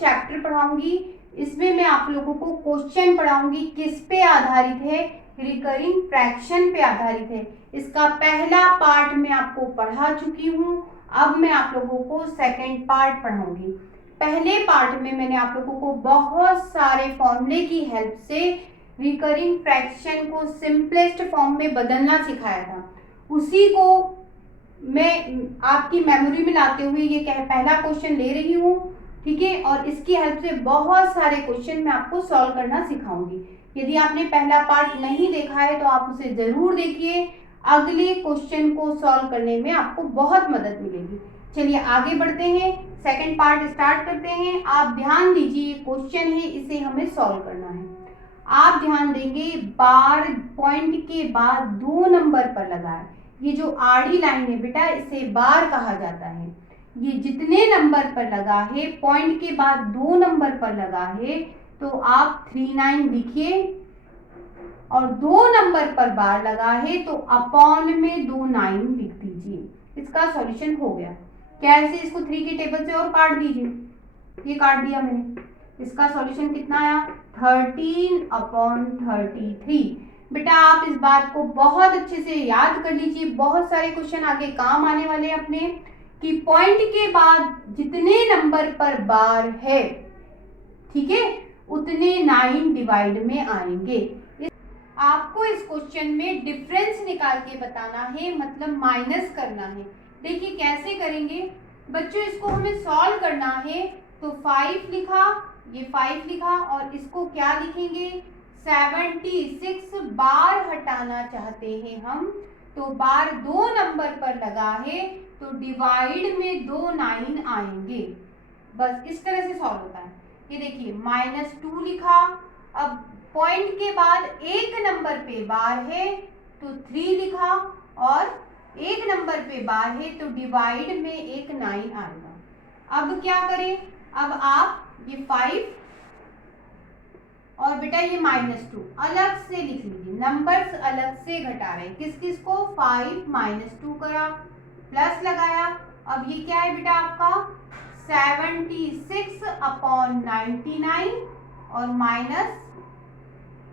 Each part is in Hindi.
चैप्टर पढ़ाऊंगी। इसमें मैं आप लोगों को क्वेश्चन पढ़ाऊंगी किस पे आधारित है, रिकरिंग फ्रैक्शन पे आधारित है। इसका पहला पार्ट मैं आपको पढ़ा चुकी हूँ, अब मैं आप लोगों को सेकंड पार्ट पढ़ाऊंगी। पहले पार्ट में मैंने आप लोगों को बहुत सारे फॉर्मूले की हेल्प से रिकरिंग फ्रैक्शन को सिंपलेस्ट फॉर्म में बदलना सिखाया था। उसी को मैं आपकी मेमोरी में लाते हुए ये पहला क्वेश्चन ले रही हूँ, ठीक है, और इसकी हेल्प से बहुत सारे क्वेश्चन मैं आपको सॉल्व करना सिखाऊंगी। यदि आपने पहला पार्ट नहीं देखा है तो आप उसे जरूर देखिए, अगले क्वेश्चन को सॉल्व करने में आपको बहुत मदद मिलेगी। चलिए आगे बढ़ते हैं, सेकंड पार्ट स्टार्ट करते हैं। आप ध्यान दीजिए, क्वेश्चन है, इसे हमें सॉल्व करना है। आप ध्यान देंगे, बार पॉइंट के बाद 2 नंबर पर लगा है। ये जो आड़ी लाइन है बेटा, इसे बार कहा जाता है। ये जितने नंबर पर लगा है, पॉइंट के बाद 2 नंबर पर लगा है, तो आप 39 लिखिए, और 2 नंबर पर बार लगा है तो अपॉन में 29 लिख दीजिए। इसका सॉल्यूशन हो गया। कैसे? इसको 3 के टेबल से और काट दीजिए। ये काट दिया मैंने, इसका सॉल्यूशन कितना आया? 13/33। बेटा आप इस बात को बहुत अच्छे से याद कर लीजिए, बहुत सारे क्वेश्चन आगे काम आने वाले हैं अपने, कि पॉइंट के बाद जितने नंबर पर बार है, ठीक है, उतने 9 डिवाइड में आएंगे। आपको इस क्वेश्चन में डिफरेंस निकाल के बताना है, मतलब माइनस करना है। देखिए कैसे करेंगे बच्चों, इसको हमें सॉल्व करना है। तो 5 लिखा, ये 5 लिखा, और इसको क्या लिखेंगे? 76 बार हटाना चाहते हैं हम, तो बार 2 नंबर पर लगा है तो डिवाइड में 2 9 आएंगे। बस इस तरह से सॉल्व होता है। ये देखिए -2 लिखा, अब पॉइंट के बाद 1 नंबर पे बार है तो 3 लिखा, और 1 नंबर पे बार है तो डिवाइड में 1 9 आएगा। अब क्या करें? अब आप ये 5 और बेटा ये -2 अलग से लिख लीजिए, नंबर्स अलग से घटा रहे हैं। किस किस को? 5 -2 करा, प्लस लगाया, अब ये क्या है बेटा आपका? 76/99, और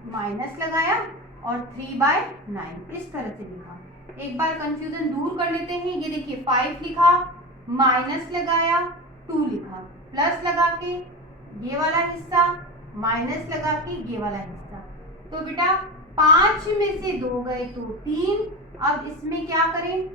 माइनस लगाया, और 3/9 इस तरह से लिखा। एक बार कंफ्यूजन दूर कर लेते हैं। ये देखिए 5 लिखा, माइनस लगाया, 2 लिखा, प्लस लगा के ये वाला हिस्सा, माइनस लगा के ये वाला हिस्सा। तो बेटा 5 में से 2 गए तो 3। अब इसमें क्या करें?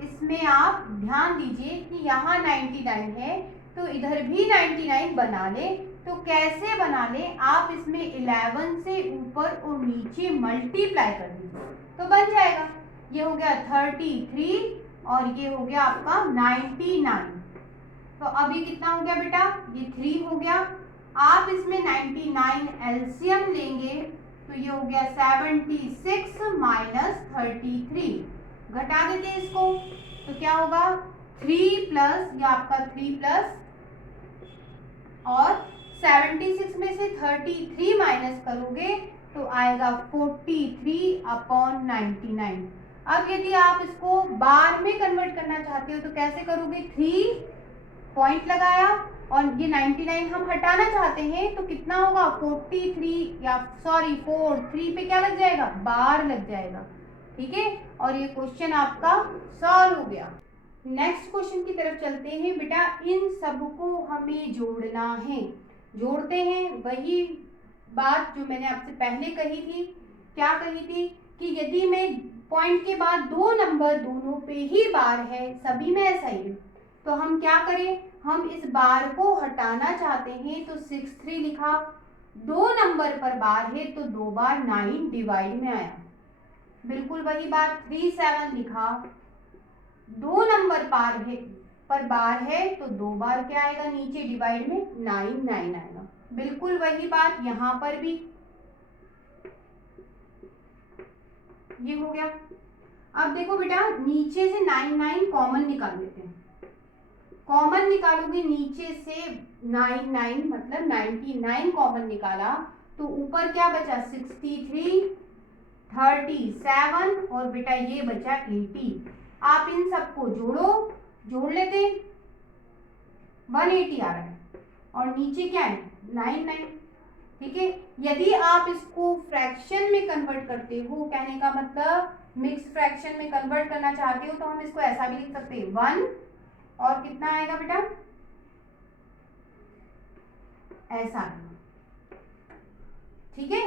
इसमें आप ध्यान दीजिए कि यहाँ 99 है तो इधर भी 99 बना ले। तो कैसे बना ले? आप इसमें 11 से ऊपर और नीचे मल्टीप्लाई कर दीजिए तो बन जाएगा। ये हो गया 33 और ये हो गया आपका 99। तो अभी कितना हो गया बेटा? ये 3 हो गया। आप इसमें 99 एलसीएम लेंगे तो ये हो गया 76 - 33। घटा देते हैं इसको तो क्या होगा? 3 प्लस, ये आपका 3 प्लस, और 76 में से 33 माइनस करोगे तो आएगा 43/99। अब यदि आप इसको बार में कन्वर्ट करना चाहते हो तो कैसे करोगे? 3 पॉइंट लगाया, और ये 99 हम हटाना चाहते हैं तो कितना होगा? 43 या सॉरी 43 पे क्या लग जाएगा? बार लग जाएगा, ठीक है। और ये क्वेश्चन आपका सॉल्व हो गया। नेक्स्ट क्वेश्चन की तरफ चलते हैं। बेटा इन सबको हमें जोड़ना है। जोड़ते हैं, वही बात जो मैंने आपसे पहले कही थी। क्या कही थी? कि यदि मैं पॉइंट के बाद 2 नंबर दोनों पे ही बार है, सभी में ऐसा ही है, तो हम क्या करें? हम इस बार को हटाना चाहते हैं तो 63 लिखा, 2 नंबर पर बार है तो 2 बार 9 डिवाइड में आया। बिल्कुल वही बात 37 लिखा, 2 नंबर पर बार है तो 2 बार क्या आएगा? नीचे डिवाइड में 9 आएगा। बिल्कुल वही बात यहाँ पर भी, ये हो गया। अब देखो बेटा, नीचे से 9 कॉमन निकाल लेते हैं। कॉमन निकालोगे नीचे से 9 मतलब 99 कॉमन निकाला तो ऊपर क्या बचा? 63, 37 और बेटा ये बचा 80। आप इन सबको जोड़ो, जोड़ लेते, 180 आ रहा है। और नीचे क्या है 9 9। ठीक है, यदि आप इसको फ्रैक्शन में कन्वर्ट करते हो, कहने का मतलब मिक्स फ्रैक्शन में कन्वर्ट करना चाहते हो, तो हम इसको ऐसा भी लिख सकते हैं 1 और कितना आएगा बेटा ऐसा। ठीक है,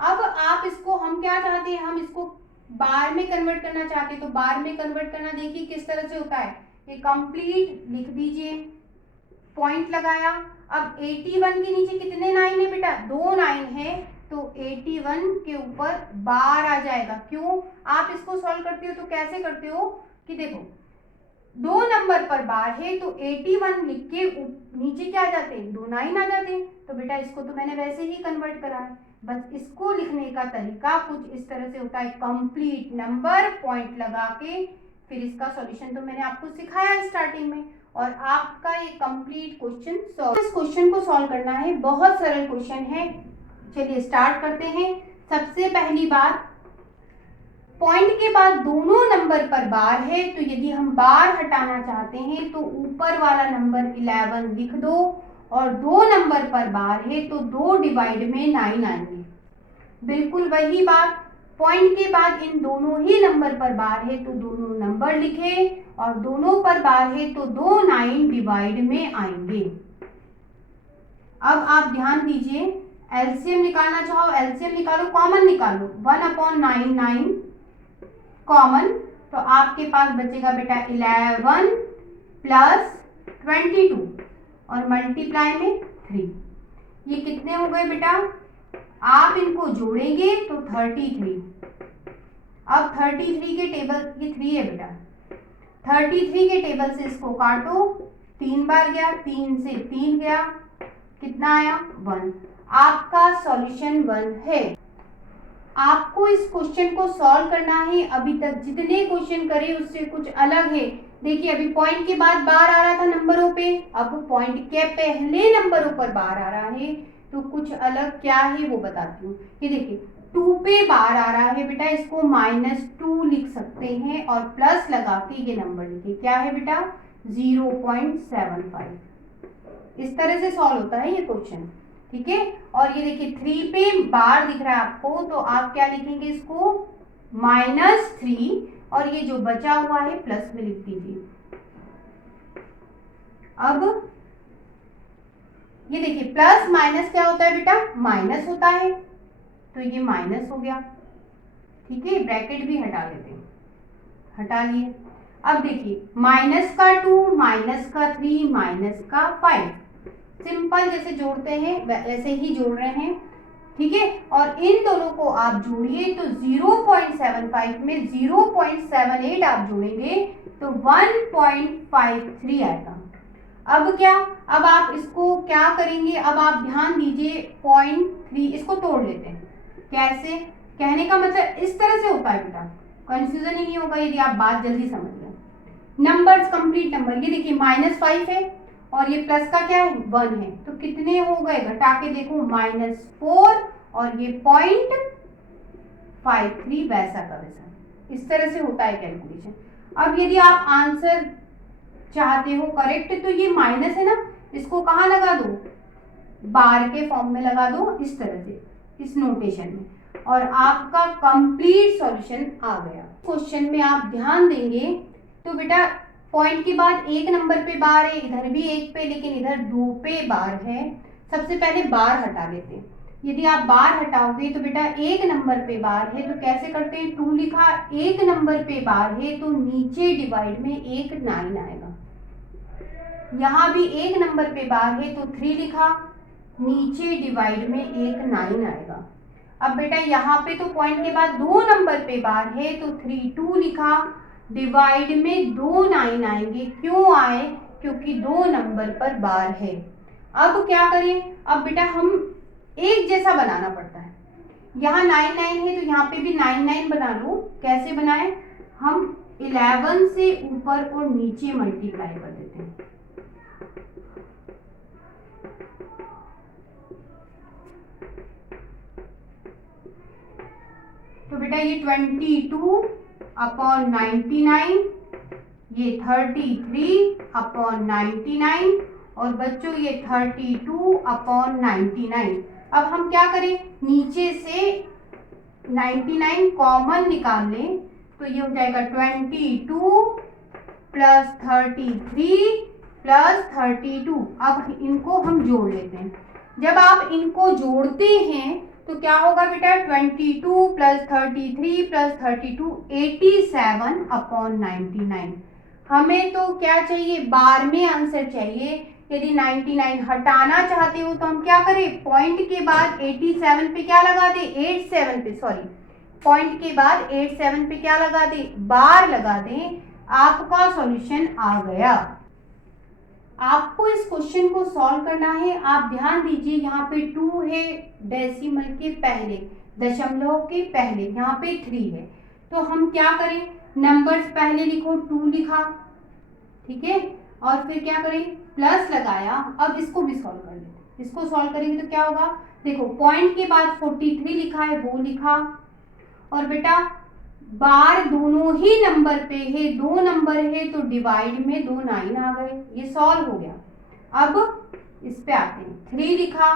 अब आप इसको हम क्या चाहते हैं, हम इसको बार में कन्वर्ट करना चाहते हैं, तो बार में कन्वर्ट करना देखिए किस तरह से होता है। ये कंप्लीट लिख दीजिए, पॉइंट लगाया। अब 81 के नीचे कितने 9 है बेटा 2 9 है, तो 81 के ऊपर बार आ जाएगा। क्यों, आप इसको सॉल्व करते हो तो कैसे करते हो कि देखो 2 नंबर पर बार है तो 81 लिख के नीचे क्या आ जाते हैं 2 9 आ जाते हैं। तो बेटा इसको तो मैंने वैसे ही कन्वर्ट करा है, बस इसको लिखने का तरीका कुछ इस तरह से होता है, कंप्लीट नंबर पॉइंट लगा के फिर इसका सॉल्यूशन तो मैंने आपको सिखाया स्टार्टिंग में, और आपका ये कंप्लीट क्वेश्चन सॉल्व। इस क्वेश्चन को सॉल्व करना है, बहुत सरल क्वेश्चन है। चलिए स्टार्ट करते हैं। सबसे पहली बात, पॉइंट के बाद दोनों नंबर पर बार है, तो यदि हम बार हटाना चाहते हैं तो ऊपर वाला नंबर 11 लिख दो, और 2 नंबर पर बार है तो 2 डिवाइड में 9 आएंगे। बिल्कुल वही बात, पॉइंट के बाद इन दोनों ही नंबर पर बार है तो दोनों नंबर लिखे, और दोनों पर बार है तो 2 9 डिवाइड में आएंगे। अब आप ध्यान दीजिए, एलसीएम निकालना चाहो एलसीएम निकालो, कॉमन निकालो, 1/9 9 कॉमन, तो आपके पास बचेगा बेटा 11 प्लस 22 और मल्टीप्लाई में 3। ये कितने हो गए बेटा, आप इनको जोड़ेंगे तो 33। अब 33 के टेबल, ये 3 है बेटा, 33 के टेबल से इसको काटो, 3 बार गया, 3 से 3 गया, कितना आया 1। आपका सॉल्यूशन 1 है। आपको इस क्वेश्चन को सॉल्व करना है, अभी तक जितने क्वेश्चन करे उससे कुछ अलग है। देखिए अभी पॉइंट के बाद बार आ रहा था नंबरों पे, अब पॉइंट के पहले नंबरों पर बार आ रहा है, तो कुछ अलग क्या है वो बताती हूँ। ये देखिए 2 पे बार आ रहा है बेटा, इसको -2 लिख सकते हैं और प्लस लगा के ये नंबर लिखिए, क्या है बेटा 0.75। इस तरह से सॉल्व होता है ये क्वेश्चन। ठीक है, और ये देखिए 3 पे बार दिख रहा है आपको, तो आप क्या लिखेंगे इसको -3, और ये जो बचा हुआ है प्लस में लिख दीजिए। अब ये देखिए प्लस माइनस क्या होता है बेटा, माइनस होता है, तो ये माइनस हो गया। ठीक है, ब्रैकेट भी हटा लेते हैं, हटा लिए। अब देखिए -2 -3 -5, सिंपल जैसे जोड़ते हैं वैसे ही जोड़ रहे हैं। ठीक है, और इन दोनों को आप जोड़िए तो 0.75 में 0.78 आप जोड़ेंगे तो 1.53 आएगा। अब क्या, अब आप इसको क्या करेंगे, अब आप ध्यान दीजिए 0.3 इसको तोड़ लेते हैं। कैसे, कहने का मतलब इस तरह से होता है बेटा, कंफ्यूजन ही नहीं होगा यदि आप बात जल्दी समझ गए। नंबर्स कंप्लीट नंबर, ये देखिए -5 है और ये प्लस का क्या है 1 है, तो कितने हो गए, घटा के देखो -4 और ये 0.53 वैसा का वैसा। इस तरह से होता है कैलकुलेशन। अब यदि आप आंसर चाहते हो करेक्ट, तो ये माइनस है ना, इसको कहाँ लगा दो, बार के फॉर्म में लगा दो, इस तरह से इस नोटेशन में, और आपका कंप्लीट सॉल्यूशन आ गया। क्वेश्चन में आप ध्यान देंगे तो बेटा पॉइंट के बाद एक नंबर पे बार है, इधर भी 1 पे, लेकिन इधर 2 पे बार है। सबसे पहले बार हटा लेते हैं। यदि आप बार हटाओगे तो बेटा एक नंबर पे बार है तो कैसे करते हैं, 2 लिखा, एक नंबर पे बार है तो नीचे डिवाइड में 1 9 आएगा। यहाँ भी एक नंबर पे बार है तो 3 लिखा, नीचे डिवाइड में 1 9 आएगा। अब बेटा यहाँ पे तो पॉइंट के बाद 2 नंबर पे बार है तो 3 2 लिखा, डिवाइड में 2 9 आएंगे। क्यों आए, क्योंकि 2 नंबर पर बार है। अब क्या करें, अब बेटा हम एक जैसा बनाना पड़ता है, यहाँ 9 9 है तो यहाँ पे भी 9 9 बना लो। कैसे बनाए, हम 11 से ऊपर और नीचे मल्टीप्लाई कर देते हैं। तो बेटा ये 22/99, ये 33/99 और बच्चों ये 32/99। अब हम क्या करें, नीचे से 99 कॉमन निकाल लें तो ये हो जाएगा 22 प्लस 33 प्लस 32। अब इनको हम जोड़ लेते हैं। जब आप इनको जोड़ते हैं तो क्या होगा बेटा, 22 प्लस 33 प्लस 32 87/99। हमें तो क्या चाहिए, बार में आंसर चाहिए। यदि 99 हटाना चाहते हो तो हम क्या करें, पॉइंट के बाद 87 पे क्या लगा दे, 87 पे, सॉरी, पॉइंट के बाद 87 पे क्या लगा दे, बार लगा दें। आपका सॉल्यूशन आ गया। आपको इस क्वेश्चन को सॉल्व करना है। आप ध्यान दीजिए, यहाँ पे 2 है डेसिमल के पहले, दशमलव के पहले, यहाँ पे 3 है। तो हम क्या करें, नंबर्स पहले लिखो, 2 लिखा, ठीक है, और फिर क्या करें, प्लस लगाया। अब इसको भी सॉल्व कर लेते। इसको सॉल्व करेंगे तो क्या होगा, देखो पॉइंट के बाद 43 लिखा है, वो लिखा, और बेटा बार दोनों ही नंबर पे है, 2 नंबर है तो डिवाइड में 2 9 आ गए, ये सॉल्व हो गया। अब इस पे आते हैं, 3 लिखा,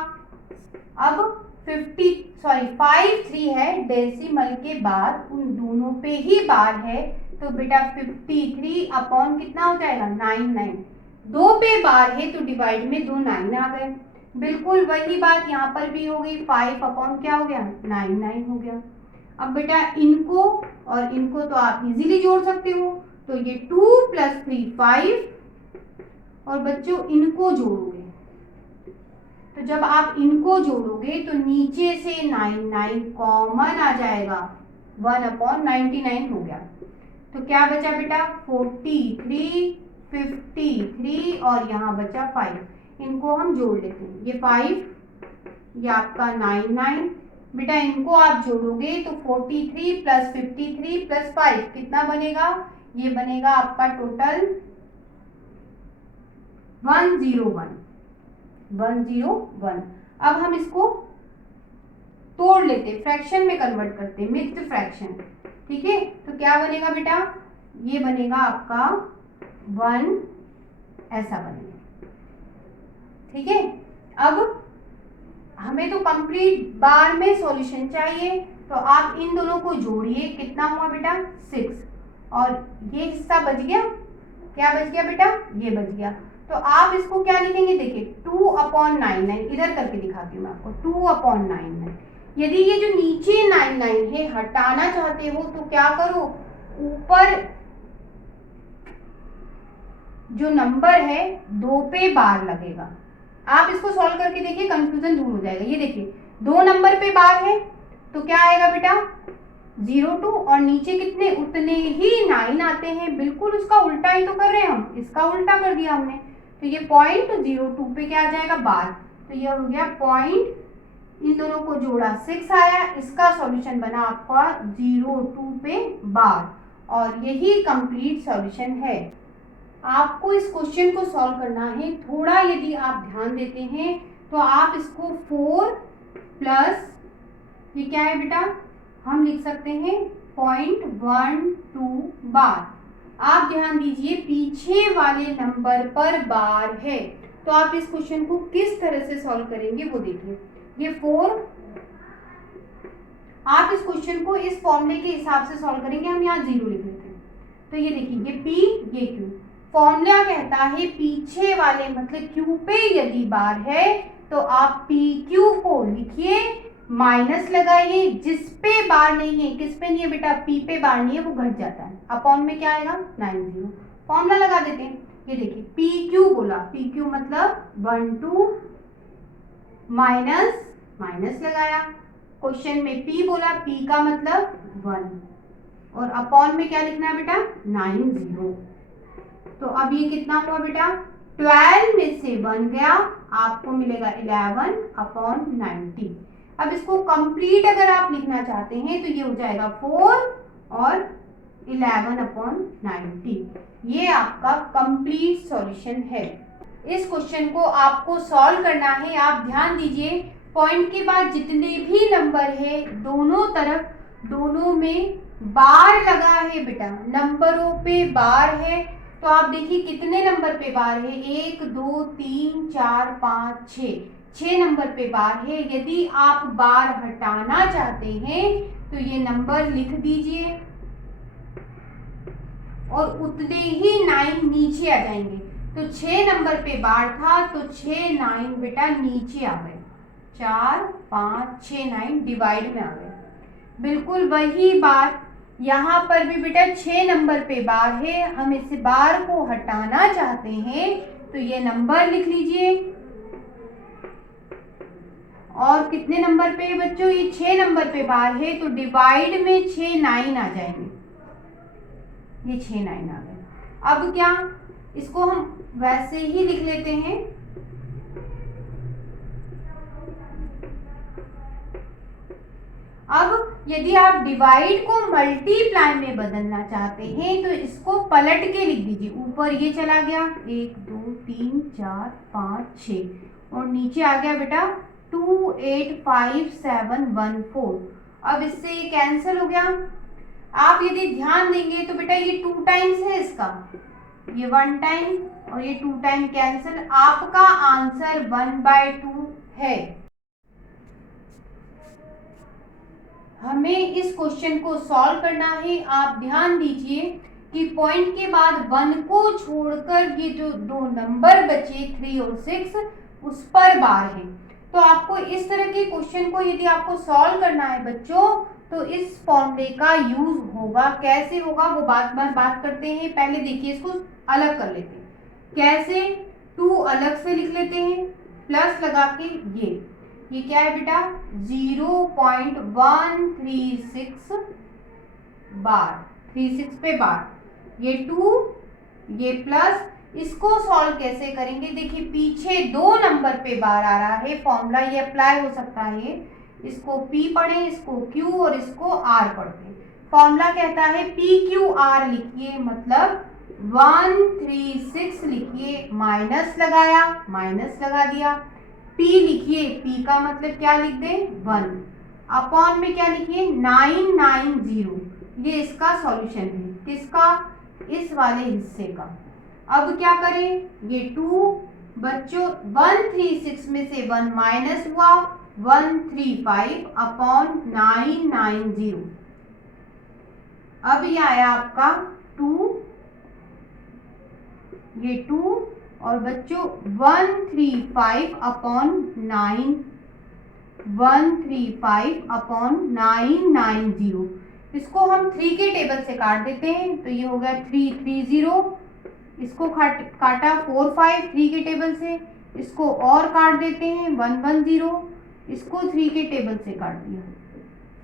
अब 5 3 है, डेसिमल के बाद उन दोनों पे ही बार है, तो बेटा 53 अपॉन कितना हो जाएगा, 9 2 पे बार है तो डिवाइड में 2 9 आ गए। बिल्कुल वही बात यहाँ पर भी हो गई, 5 अपॉन क्या हो गया, 9 हो गया। अब बेटा इनको और इनको तो आप इजीली जोड़ सकते हो, तो ये 2 प्लस 3 5, और बच्चों इनको जोड़ोगे तो जब आप इनको जोड़ोगे तो नीचे से 9 कॉमन आ जाएगा, 1/99 हो गया। तो क्या बचा बेटा, 43 53 और यहाँ बचा 5। इनको हम जोड़ लेते हैं, ये 5, ये आपका 9 बेटा इनको आप जोड़ोगे तो 43 प्लस 53 प्लस 5 कितना बनेगा, ये बनेगा आपका टोटल 101। अब हम इसको तोड़ लेते, फ्रैक्शन में कन्वर्ट करते, मिक्स्ड फ्रैक्शन, ठीक है। तो क्या बनेगा बेटा, ये बनेगा आपका 1, ऐसा बनेगा, ठीक है। अब हमें तो कंप्लीट बार में सॉल्यूशन चाहिए, तो आप इन दोनों को जोड़िए, कितना हुआ बेटा 6, और ये हिस्सा बच गया, क्या बच गया बेटा, ये बच गया। तो आप इसको क्या लिखेंगे, देखिए 2/99, इधर करके दिखाती हूँ मैं आपको, 2/99। यदि ये जो नीचे 9 है हटाना चाहते हो तो क्या करो, ऊपर जो नंबर है 2 पे बार लगेगा। आप इसको सॉल्व करके देखिए, कंफ्यूजन दूर हो जाएगा। ये देखिए 2 नंबर पे बार है तो क्या आएगा बेटा 02, और नीचे कितने, उतने ही 9 आते हैं। बिल्कुल उसका उल्टा ही तो कर रहे हैं हम, इसका उल्टा कर दिया हमने। तो ये 0.02 पे क्या आ जाएगा, बार। तो ये हो गया पॉइंट, इन दोनों को जोड़ा 6 आया, इसका सॉल्यूशन बना आपका 02 पे बार, और यही कंप्लीट सॉल्यूशन है। आपको इस क्वेश्चन को सॉल्व करना है। थोड़ा यदि आप ध्यान देते हैं तो आप इसको 4 प्लस, ये क्या है बेटा, हम लिख सकते हैं 0.12 बार। आप ध्यान दीजिए, पीछे वाले नंबर पर बार है, तो आप इस क्वेश्चन को किस तरह से सॉल्व करेंगे वो देखिए। ये 4, आप इस क्वेश्चन को इस फॉर्मूले के हिसाब से सॉल्व करेंगे। हम यहाँ 0 लिख लेते हैं, तो ये देखिए ये P ये Q। फॉर्मूला कहता है पीछे वाले मतलब Q पे यदि बार है तो आप PQ को लिखिए, माइनस लगाइए, जिस पे बार नहीं है, किस पे नहीं है बेटा, P पे बार नहीं है, वो घट जाता है, अपॉन में क्या आएगा 90। फॉर्मूला लगा देते हैं, ये देखिए PQ बोला, PQ मतलब 1 2 माइनस, माइनस लगाया, क्वेश्चन में P बोला, P का मतलब 1, और अपॉन में क्या लिखना है बेटा 90। तो अब ये कितना हुआ बेटा, 12 में से 1 गया, आपको मिलेगा 11/90। अब इसको कंप्लीट अगर आप लिखना चाहते हैं तो ये हो जाएगा 4 और 11/90। ये आपका कंप्लीट सॉल्यूशन है। इस क्वेश्चन को आपको सॉल्व करना है। आप ध्यान दीजिए, पॉइंट के बाद जितने भी नंबर है दोनों तरफ, दोनों में बार लगा है बेटा, नंबरों पे बार है, तो आप देखिए कितने नंबर पे बार है, 1 2 3 4 5 6 नंबर पे बार है। यदि आप बार हटाना चाहते हैं तो ये नंबर लिख दीजिए और उतने ही 9 नीचे आ जाएंगे। तो 6 नंबर पे बार था तो 6 9 बेटा नीचे आ गए, 4 5 6 9 डिवाइड में आ गए। बिल्कुल वही बात यहाँ पर भी बेटा 6 नंबर पे बार है, हम इस बार को हटाना चाहते हैं तो ये नंबर लिख लीजिए। और कितने नंबर पे बच्चों, ये 6 नंबर पे बार है तो डिवाइड में 6 9 आ जाएंगे, ये 6 9 आ गए। अब क्या, इसको हम वैसे ही लिख लेते हैं। अब यदि आप डिवाइड को मल्टीप्लाई में बदलना चाहते हैं तो इसको पलट के लिख दीजिए। ऊपर ये चला गया 1 2 3 4 5 6 और नीचे आ गया बेटा 2 8 5 7 1 4। अब इससे ये कैंसिल हो गया। आप यदि ध्यान देंगे तो बेटा ये 2 टाइम्स है, इसका ये 1 टाइम और ये 2 टाइम कैंसिल। आपका आंसर 1/2 है। हमें इस क्वेश्चन को सॉल्व करना है। आप ध्यान दीजिए कि पॉइंट के बाद 1 को छोड़कर ये जो दो नंबर बचे 3 और 6 उस पर बार है। तो आपको इस तरह के क्वेश्चन को यदि आपको सॉल्व करना है बच्चों तो इस फॉर्मूले का यूज होगा। कैसे होगा वो बात करते हैं। पहले देखिए इसको अलग कर लेते हैं। कैसे, 2 अलग से लिख लेते हैं प्लस लगा के ये क्या है बेटा 0.136 बार, 36 पे बार, ये 2 ये प्लस। इसको सॉल्व कैसे करेंगे, देखिए पीछे 2 नंबर पे बार आ रहा है, फॉर्मूला ये अप्लाई हो सकता है। इसको P पढ़े, इसको Q और इसको R पढ़ते। फॉर्मूला कहता है PQR लिखिए, मतलब 136 लिखिए, माइनस लगाया, माइनस लगा दिया। P लिखिए, P का मतलब क्या लिख दे 1, अपॉन में क्या लिखिए 990। ये इसका सॉल्यूशन है, किसका, इस वाले हिस्से का। अब क्या करें, ये 2 बच्चों 136 में से 1 माइनस हुआ 135 अपॉन 990। अब ये आया आपका 2, ये 2 और बच्चों 135 अपॉन 990। इसको हम 3 के टेबल से काट देते हैं तो ये हो गया 330। इसको काटा 4 5 3 के टेबल से, इसको और काट देते हैं 110। इसको 3 के टेबल से काट दिया,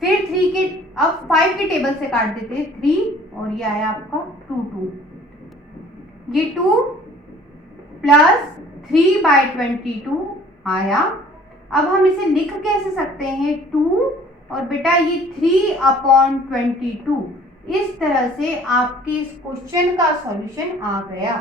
फिर 3 के, अब 5 के टेबल से काट देते हैं 3 और ये आया आपका 2 ये 2 प्लस 3/22 आया। अब हम इसे लिख कैसे सकते हैं 2 और बेटा ये 3/22। इस तरह से आपके इस क्वेश्चन का सॉल्यूशन आ गया।